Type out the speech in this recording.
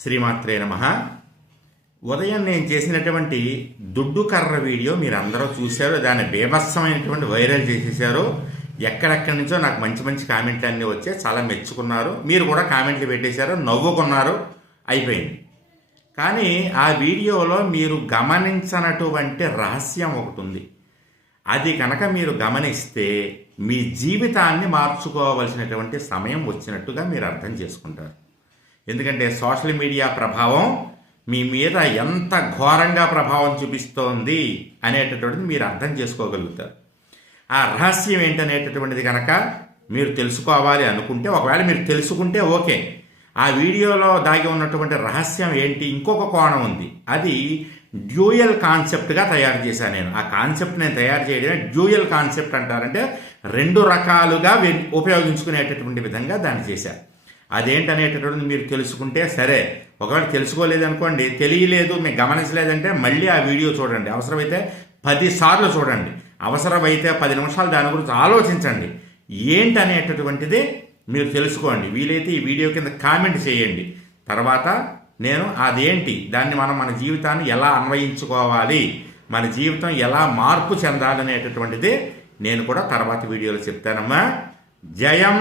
శ్రీమాత్రే నమః. ఉదయం నేను చేసినటువంటి దుడ్డు కర్ర వీడియో మీరు అందరూ చూశారు. దాన్ని బీభత్సమైనటువంటి వైరల్ చేసేసారు. ఎక్కడెక్కడి నుంచో నాకు మంచి మంచి కామెంట్లు అన్నీ వచ్చాయి. చాలా మెచ్చుకున్నారు. మీరు కూడా కామెంట్లు పెట్టేశారు, నవ్వుకున్నారు, అయిపోయింది. కానీ ఆ వీడియోలో మీరు గమనించనటువంటి రహస్యం ఒకటి ఉంది. అది కనుక మీరు గమనిస్తే మీ జీవితాన్ని మార్చుకోవలసినటువంటి సమయం వచ్చినట్టుగా మీరు అర్థం చేసుకుంటారు. ఎందుకంటే సోషల్ మీడియా ప్రభావం మీ మీద ఎంత ఘోరంగా ప్రభావం చూపిస్తోంది అనేటటువంటిది మీరు అర్థం చేసుకోగలుగుతారు. ఆ రహస్యం ఏంటనేటటువంటిది కనుక మీరు తెలుసుకోవాలి అనుకుంటే, ఒకవేళ మీరు తెలుసుకుంటే ఓకే. ఆ వీడియోలో దాగి ఉన్నటువంటి రహస్యం ఏంటి, ఇంకొక కోణం ఉంది. అది డ్యూయల్ కాన్సెప్ట్గా తయారు చేశాను నేను. ఆ కాన్సెప్ట్ నేను తయారు చేయడమే డ్యూయల్ కాన్సెప్ట్ అంటారంటే రెండు రకాలుగా ఉపయోగించుకునేటటువంటి విధంగా దాన్ని చేశాను. అదేంటనేటటువంటిది మీరు తెలుసుకుంటే సరే. ఒకవేళ తెలుసుకోలేదనుకోండి, తెలియలేదు, మీకు గమనించలేదంటే మళ్ళీ ఆ వీడియో చూడండి. అవసరమైతే 10 సార్లు చూడండి. అవసరమైతే 10 నిమిషాలు దాని గురించి ఆలోచించండి. ఏంటనేటటువంటిది మీరు తెలుసుకోండి. వీలైతే ఈ వీడియో కింద కామెంట్ చేయండి. తర్వాత నేను అదేంటి, దాన్ని మనం మన జీవితాన్ని ఎలా అన్వయించుకోవాలి, మన జీవితం ఎలా మార్పు చెందాలనేటటువంటిది నేను కూడా తర్వాత వీడియోలో చెప్తానమ్మా. జయం.